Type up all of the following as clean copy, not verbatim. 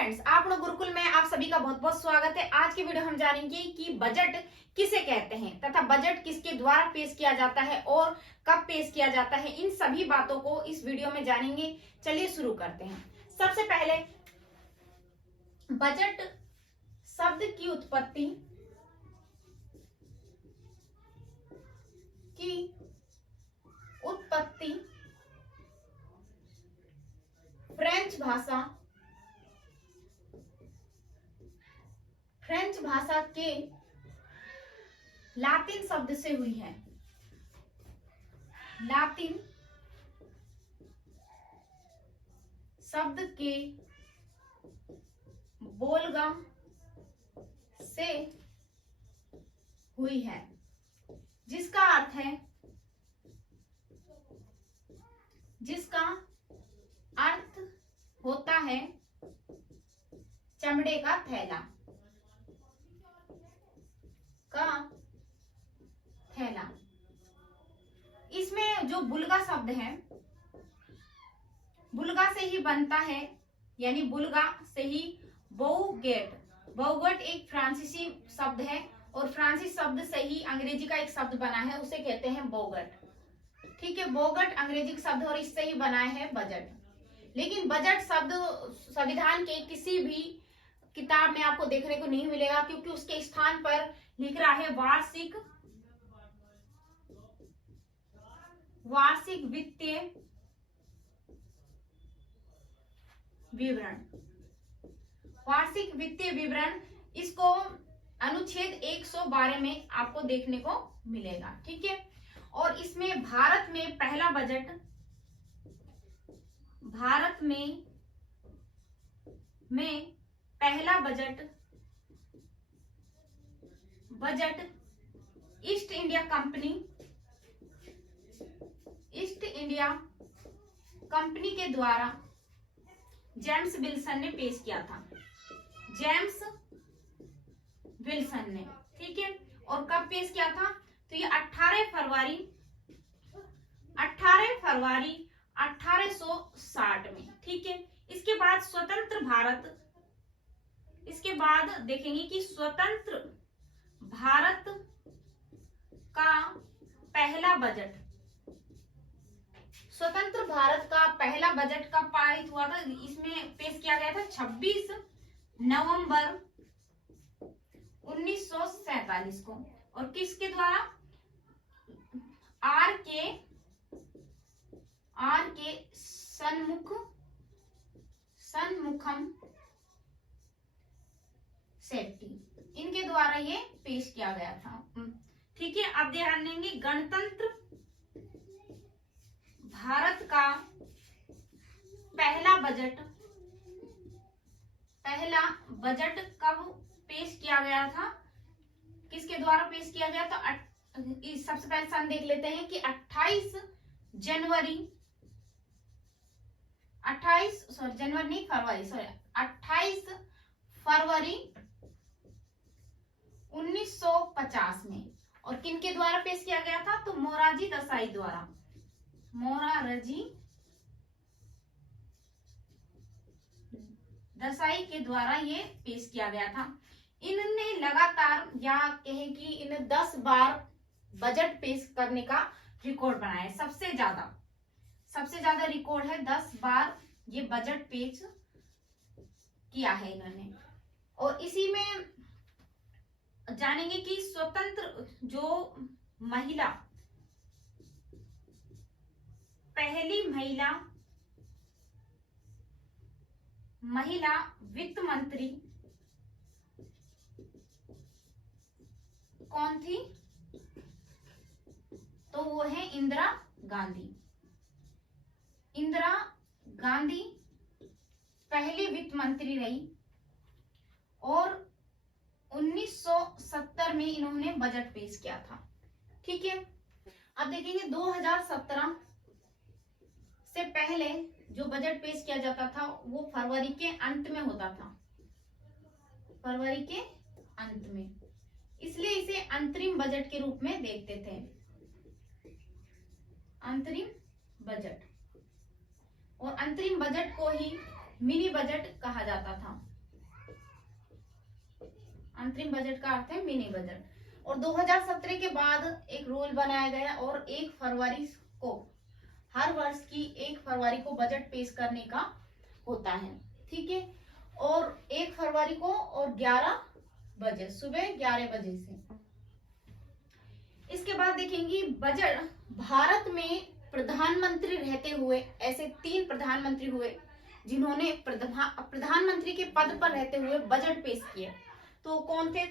Friends, आप लोग गुरुकुल में आप सभी का बहुत बहुत स्वागत है। आज की वीडियो हम जानेंगे कि बजट किसे कहते हैं तथा बजट किसके द्वारा पेश किया जाता है और कब पेश किया जाता है। इन सभी बातों को इस वीडियो में जानेंगे। चलिए शुरू करते हैं। सबसे पहले बजट शब्द की उत्पत्ति फ्रेंच भाषा के लातिन शब्द से हुई है। लातिन शब्द के बोलगम से हुई है, जिसका अर्थ होता है चमड़े का थैला। इसमें जो बुल्गा शब्द है, बुल्गा से ही बनता है, यानी बुल्गा से ही बौगेट एक फ्रांसीसी शब्द है और फ्रांसीसी शब्द से ही अंग्रेजी का एक शब्द बना है, उसे कहते हैं बोगट। ठीक है, बोगट अंग्रेजी का शब्द और इससे ही बना है बजट। लेकिन बजट शब्द संविधान के किसी भी किताब में आपको देखने को नहीं मिलेगा, क्योंकि उसके स्थान पर लिख रहा है वार्षिक वित्तीय विवरण। वार्षिक वित्तीय विवरण, इसको अनुच्छेद 112 में आपको देखने को मिलेगा। ठीक है, और इसमें भारत में पहला बजट ईस्ट इंडिया कंपनी के द्वारा जेम्स विल्सन ने पेश किया था। जेम्स विल्सन ने, ठीक है, और कब पेश किया था? तो ये 18 फरवरी 1860 में। ठीक है, इसके बाद देखेंगे कि स्वतंत्र भारत का पहला बजट कब पारित हुआ था? इसमें पेश किया गया था 26 नवंबर 1947 को। और किसके द्वारा? आर के सन्मुखम सेट्टी, इनके द्वारा ये पेश किया गया था। ठीक है, अब ध्यान देंगे गणतंत्र भारत का पहला बजट कब पेश किया गया था? किसके द्वारा पेश किया गया? तो सबसे पहले सन देख लेते हैं कि 28 फरवरी 1950 में। और किनके द्वारा पेश किया गया था? तो मोरारजी देसाई के द्वारा ये पेश किया गया था। इन्होंने लगातार, या कहे कि इन 10 बार बजट पेश करने का रिकॉर्ड बनाया है। सबसे ज्यादा रिकॉर्ड है, 10 बार ये बजट पेश किया है इन्होंने। और इसी में जानेंगे कि स्वतंत्र जो पहली महिला वित्त मंत्री कौन थी? तो वो है इंदिरा गांधी पहली वित्त मंत्री रही और 1970 में इन्होंने बजट पेश किया था। ठीक है, अब देखेंगे 2017 से पहले जो बजट पेश किया जाता था वो फरवरी के अंत में होता था, इसलिए इसे अंतरिम बजट के रूप में देखते थे। अंतरिम बजट, और अंतरिम बजट को ही मिनी बजट कहा जाता था। अंतरिम बजट का अर्थ है मिनी बजट। और 2017 के बाद एक रूल बनाया गया और 1 फरवरी को, हर वर्ष की 1 फरवरी को बजट पेश करने का होता है, ठीक है। और 1 फरवरी को और 11 बजे, सुबह 11 बजे से। इसके बाद देखेंगे बजट, भारत में प्रधानमंत्री रहते हुए ऐसे 3 प्रधानमंत्री हुए जिन्होंने प्रधानमंत्री के पद पर रहते हुए बजट पेश किए। तो कौन थे?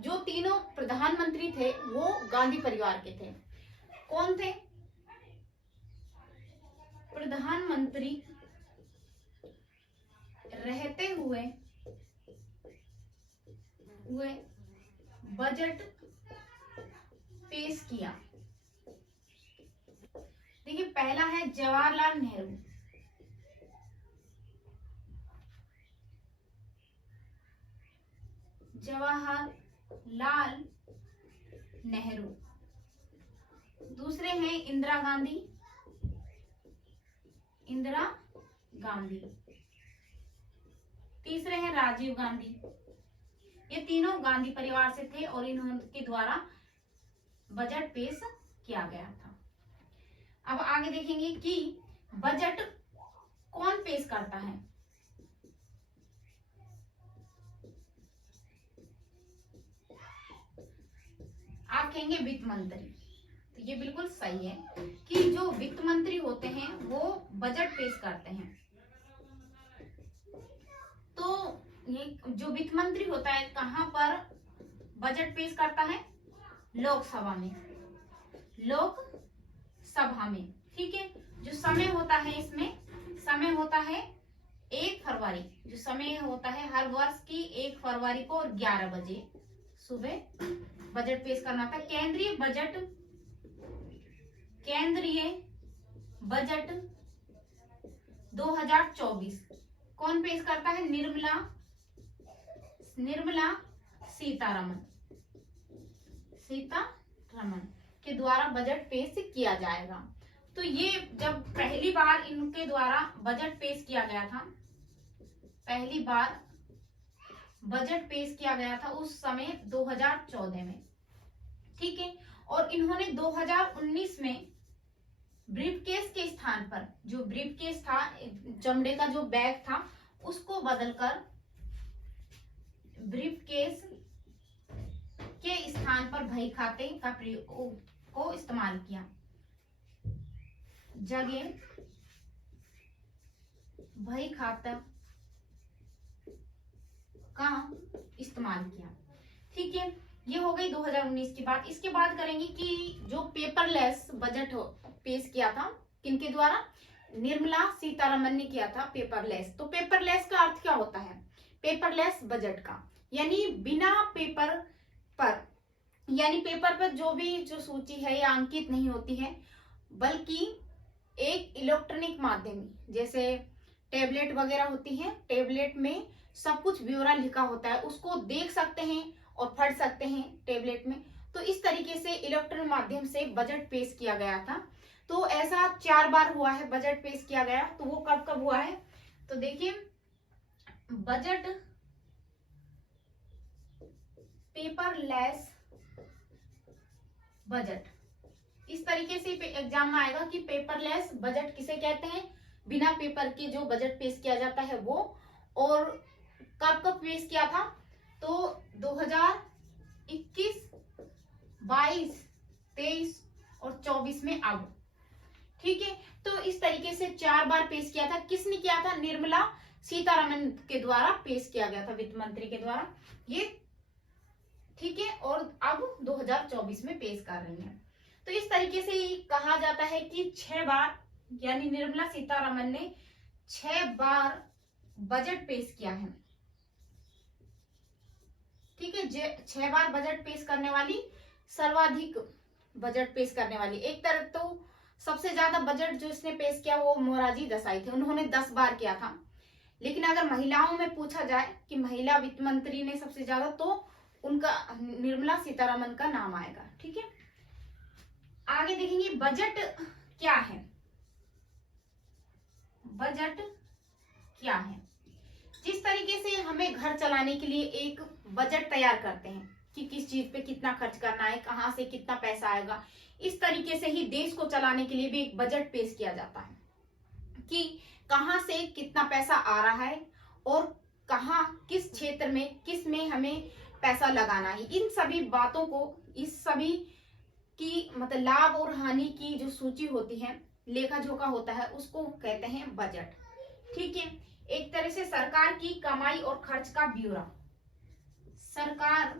जो तीनों प्रधानमंत्री थे वो गांधी परिवार के थे। कौन थे? प्रधानमंत्री रहते हुए बजट पेश किया। देखिए, पहला है जवाहरलाल नेहरू। जवाहरलाल नेहरू। दूसरे हैं इंदिरा गांधी। इंदिरा गांधी। तीसरे हैं राजीव गांधी। ये तीनों गांधी परिवार से थे और इनके द्वारा बजट पेश किया गया था। अब आगे देखेंगे कि बजट कौन पेश करता है। आप कहेंगे वित्त मंत्री, तो ये बिल्कुल सही है कि जो वित्त मंत्री होते हैं वो बजट पेश करते हैं। तो ये जो वित्त मंत्री होता है कहां पर बजट पेश करता है? लोकसभा में। लोकसभा में, ठीक है। जो समय होता है इसमें, समय होता है 1 फरवरी। जो समय होता है हर वर्ष की 1 फरवरी को और 11 बजे सुबह बजट पेश करना था। केंद्रीय बजट 2024 कौन पेश करता है? निर्मला सीतारमण के द्वारा बजट पेश किया जाएगा। तो ये जब पहली बार इनके द्वारा बजट पेश किया गया था, पहली बार बजट पेश किया गया था उस समय 2014 में, ठीक है। और इन्होंने 2019 में ब्रीफकेस के स्थान पर, जो ब्रीफकेस था, चमड़े का जो बैग था, उसको बदलकर ब्रीफकेस के स्थान पर बही खाते का प्रयोग को इस्तेमाल किया। जगह बही खाता का इस्तेमाल किया, ठीक है। ये हो गई 2019 की बात। इसके बाद करेंगे कि जो पेपरलेस बजट पेश किया था किनके द्वारा? निर्मला सीतारमण ने किया था पेपरलेस। तो पेपरलेस का अर्थ क्या होता है? पेपरलेस बजट का यानी बिना पेपर पर, यानी पेपर पर जो सूची है या अंकित नहीं होती है, बल्कि एक इलेक्ट्रॉनिक माध्यम, जैसे टेबलेट वगैरह होती है, टेबलेट में सब कुछ ब्यौरा लिखा होता है, उसको देख सकते हैं और पढ़ सकते हैं टेबलेट में। तो इस तरीके से इलेक्ट्रॉनिक माध्यम से बजट पेश किया गया था। तो ऐसा 4 बार हुआ है बजट पेश किया गया। तो वो कब कब हुआ है? तो देखिए, बजट पेपरलेस बजट, इस तरीके से एग्जाम में आएगा कि पेपरलेस बजट किसे कहते हैं? बिना पेपर के जो बजट पेश किया जाता है वो। और कब कब पेश किया था? तो 2021, 22, 23 और 24 में अब, ठीक है। तो इस तरीके से 4 बार पेश किया था। किसने किया था? निर्मला सीतारमण के द्वारा पेश किया गया था, वित्त मंत्री के द्वारा ये, ठीक है। और अब 2024 में पेश कर रही है। तो इस तरीके से कहा जाता है कि 6 बार, यानी निर्मला सीतारमण ने 6 बार बजट पेश किया है, ठीक है। 6 बार बजट पेश करने वाली, सर्वाधिक बजट पेश करने वाली। एक तरफ तो सबसे ज्यादा बजट जो इसने पेश किया वो मोरारजी देसाई थे, उन्होंने 10 बार किया था। लेकिन अगर महिलाओं में पूछा जाए कि महिला वित्त मंत्री ने सबसे ज्यादा, तो उनका निर्मला सीतारमण का नाम आएगा, ठीक है। आगे देखेंगे बजट क्या है। बजट क्या है? जिस तरीके से हमें घर चलाने के लिए एक बजट तैयार करते हैं कि किस चीज पे कितना खर्च करना है, कहाँ से कितना पैसा आएगा, इस तरीके से ही देश को चलाने के लिए भी एक बजट पेश किया जाता है कि कहाँ से कितना पैसा आ रहा है और कहाँ किस क्षेत्र में किस में हमें पैसा लगाना है। इन सभी बातों को, इस सभी की मतलब लाभ और हानि की जो सूची होती है, लेखा जोखा होता है, उसको कहते हैं बजट। ठीक है, एक तरह से सरकार की कमाई और खर्च का ब्यौरा। सरकार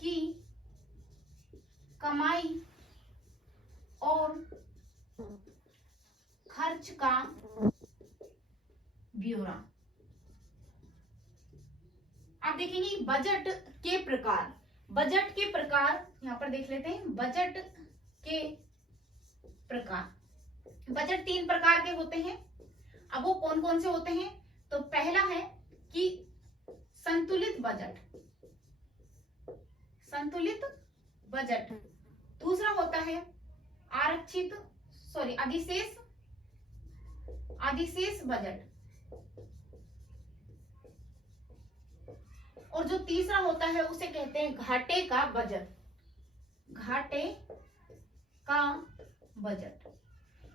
की कमाई और खर्च का ब्यौरा। आप देखेंगे बजट के प्रकार, बजट के प्रकार यहां पर देख लेते हैं। बजट के प्रकार, बजट 3 प्रकार के होते हैं। अब वो कौन कौन से होते हैं? तो पहला है कि संतुलित बजट, संतुलित बजट। दूसरा होता है आरक्षित अधिशेष, अधिशेष बजट। और जो तीसरा होता है उसे कहते हैं घाटे का बजट, घाटे का बजट।